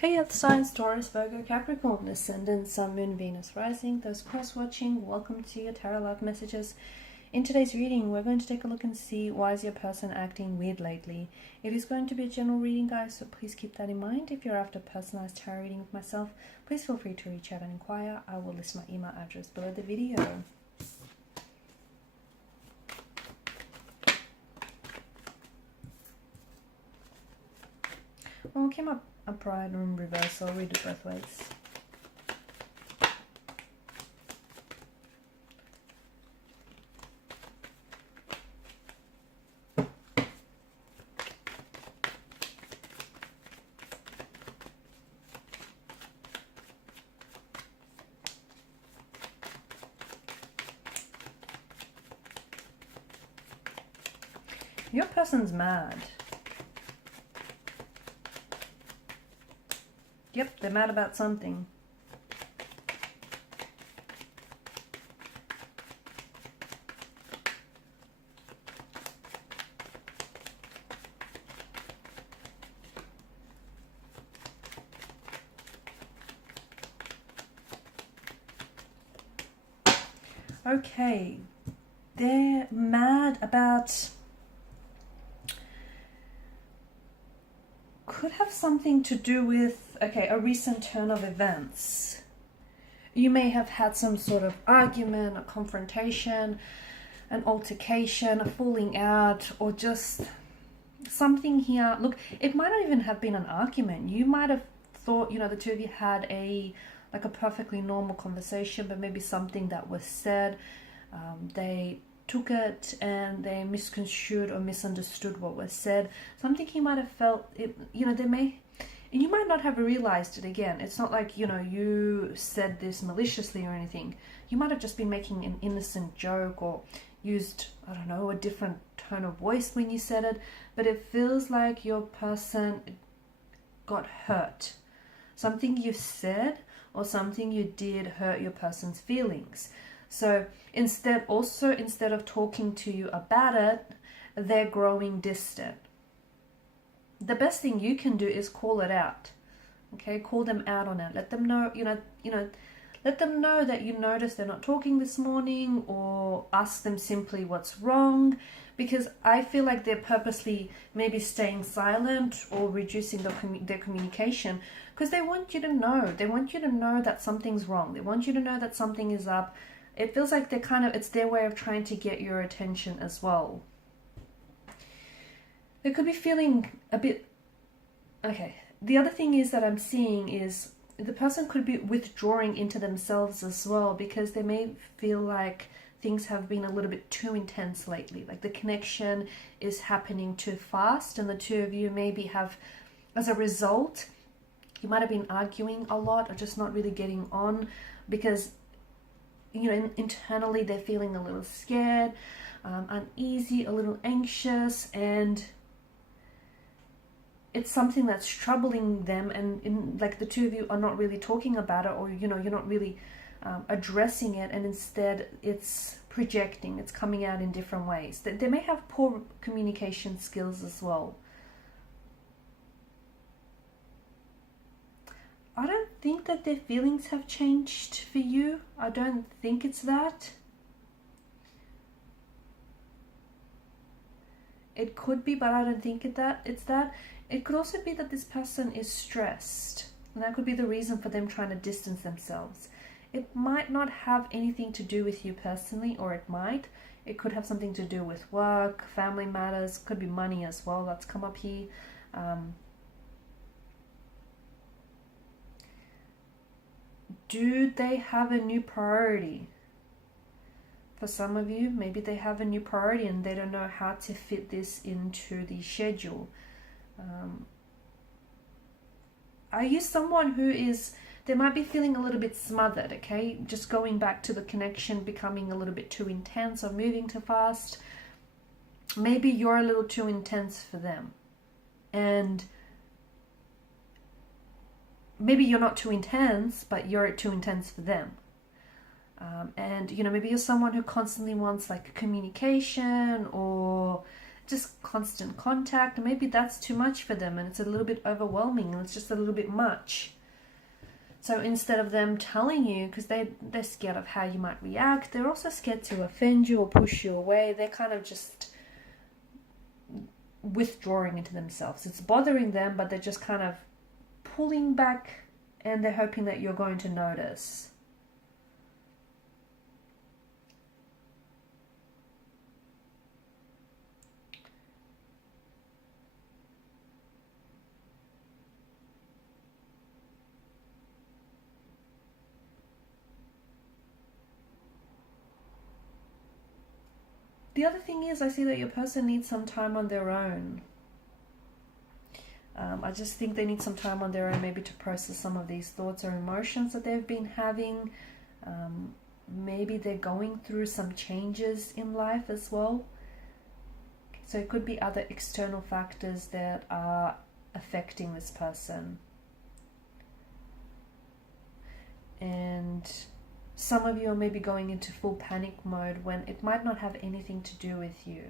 Hey Earth signs, Taurus, Virgo, Capricorn, Ascendant, Sun, Moon, Venus, Rising. Those cross-watching, welcome to your Tarot Life Messages. In today's reading, we're going to take a look and see why is your person acting weird lately. It is going to be a general reading, guys, so please keep that in mind. If you're after a personalized tarot reading with myself, please feel free to reach out and inquire. I will list my email address below the video. When we came up upright and reverse, I'll read it both ways. Your person's mad. Yep, they're mad about something. Okay, they're mad about... could have something to do with, okay, a recent turn of events. You may have had some sort of argument, a confrontation, an altercation, a falling out, or just something here. Look, it might not even have been an argument. You might have thought, the two of you had a perfectly normal conversation, but maybe something that was said, they took it and they misconstrued or misunderstood what was said. Something he might have felt, they may, and you might not have realized it. Again, it's not like, you said this maliciously or anything. You might have just been making an innocent joke or used, I don't know, a different tone of voice when you said it, but it feels like your person got hurt. Something you said or something you did hurt your person's feelings. So instead of talking to you about it, they're growing distant. The best thing you can do is call it out. Okay, call them out on it. Let them know, let them know that you noticed they're not talking this morning, or ask them simply what's wrong, because I feel like they're purposely maybe staying silent or reducing their communication because they want you to know. They want you to know that something's wrong. They want you to know that something is up. It feels like it's their way of trying to get your attention as well. They could be feeling a bit... Okay, the other thing is that I'm seeing is the person could be withdrawing into themselves as well, because they may feel like things have been a little bit too intense lately. Like the connection is happening too fast, and the two of you maybe have, as a result, you might have been arguing a lot or just not really getting on because... internally they're feeling a little scared, uneasy, a little anxious, and it's something that's troubling them, and like the two of you are not really talking about it, or you're not really addressing it, and instead it's projecting, it's coming out in different ways. They may have poor communication skills as well. I don't think that their feelings have changed for you. I don't think it's that. It could be, but I don't think it's that. It could also be that this person is stressed, and that could be the reason for them trying to distance themselves. It might not have anything to do with you personally, or it might. It could have something to do with work, family matters, could be money as well. That's come up here. Do they have a new priority? For some of you, maybe they have a new priority and they don't know how to fit this into the schedule. Are you someone who is... They might be feeling a little bit smothered, okay? Just going back to the connection becoming a little bit too intense or moving too fast. Maybe you're a little too intense for them. And... maybe you're not too intense, but you're too intense for them. And, maybe you're someone who constantly wants like communication or just constant contact. Maybe that's too much for them and it's a little bit overwhelming and it's just a little bit much. So instead of them telling you, because they're scared of how you might react, they're also scared to offend you or push you away. They're kind of just withdrawing into themselves. It's bothering them, but they're just kind of pulling back and they're hoping that you're going to notice. The other thing is, I see that your person needs some time on their own. I just think they need some time on their own, maybe to process some of these thoughts or emotions that they've been having. Maybe they're going through some changes in life as well. So it could be other external factors that are affecting this person. And some of you are maybe going into full panic mode when it might not have anything to do with you.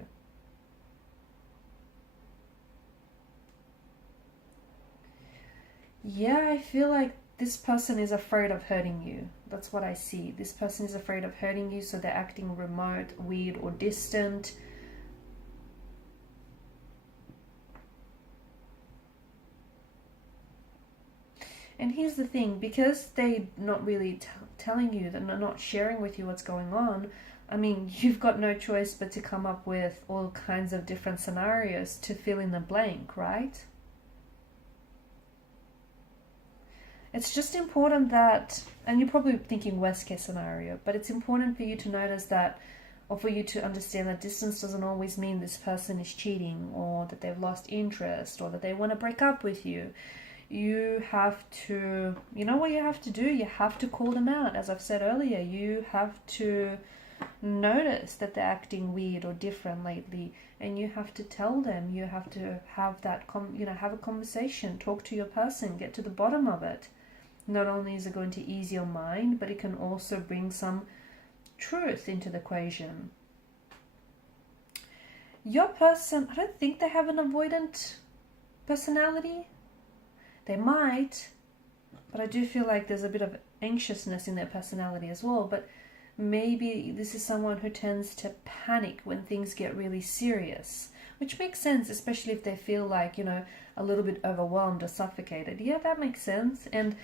Yeah, I feel like this person is afraid of hurting you. That's what I see. This person is afraid of hurting you, so they're acting remote, weird, or distant. And here's the thing, because they're not really telling you, they're not sharing with you what's going on, I mean, you've got no choice but to come up with all kinds of different scenarios to fill in the blank, right? It's just important that, and you're probably thinking worst case scenario, but it's important for you to notice that, or for you to understand that distance doesn't always mean this person is cheating, or that they've lost interest, or that they want to break up with you. You have to, you know what you have to do? You have to call them out. As I've said earlier, you have to notice that they're acting weird or different lately, and you have to tell them. You have to have that, have a conversation, talk to your person, get to the bottom of it. Not only is it going to ease your mind, but it can also bring some truth into the equation. Your person, I don't think they have an avoidant personality. They might, but I do feel like there's a bit of anxiousness in their personality as well. But maybe this is someone who tends to panic when things get really serious, which makes sense, especially if they feel like, a little bit overwhelmed or suffocated. Yeah, that makes sense. And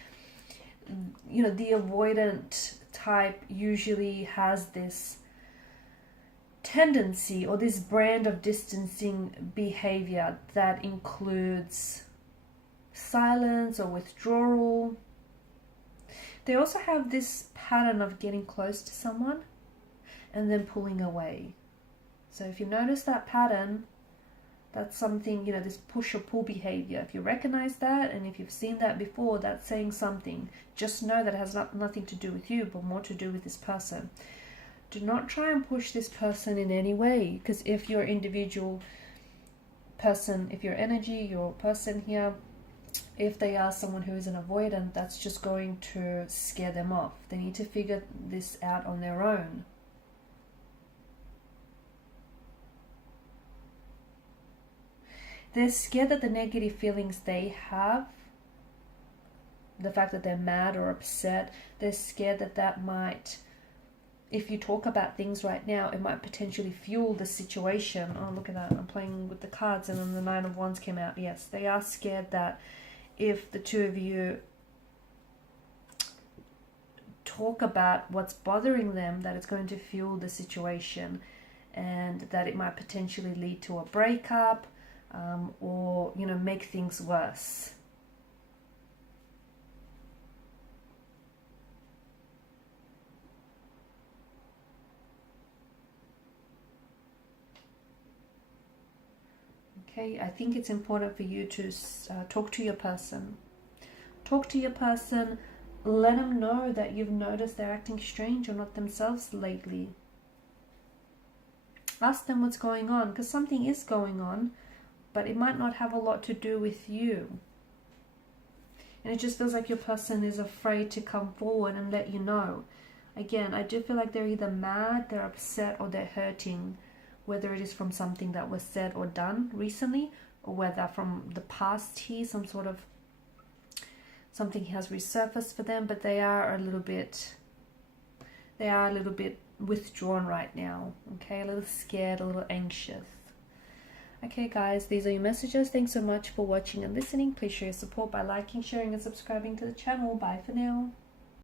the avoidant type usually has this tendency or this brand of distancing behavior that includes silence or withdrawal. They also have this pattern of getting close to someone and then pulling away. So if you notice that pattern, that's something, this push or pull behavior. If you recognize that, and if you've seen that before, that's saying something. Just know that it has nothing to do with you, but more to do with this person. Do not try and push this person in any way, because if your individual person, if your energy, your person here, if they are someone who is an avoidant, that's just going to scare them off. They need to figure this out on their own. They're scared that the negative feelings they have, the fact that they're mad or upset, they're scared that might, if you talk about things right now, it might potentially fuel the situation. Oh, look at that. I'm playing with the cards and then the Nine of Wands came out. Yes, they are scared that if the two of you talk about what's bothering them, that it's going to fuel the situation and that it might potentially lead to a breakup, or make things worse. Okay, I think it's important for you to talk to your person. Talk to your person, let them know that you've noticed they're acting strange or not themselves lately. Ask them what's going on, because something is going on, but it might not have a lot to do with you. And it just feels like your person is afraid to come forward and let you know. Again, I do feel like they're either mad, they're upset, or they're hurting, whether it is from something that was said or done recently, or whether from the past here, something has resurfaced for them, but they are a little bit withdrawn right now, okay, a little scared, a little anxious. Okay guys, these are your messages. Thanks so much for watching and listening. Please show your support by liking, sharing and subscribing to the channel. Bye for now.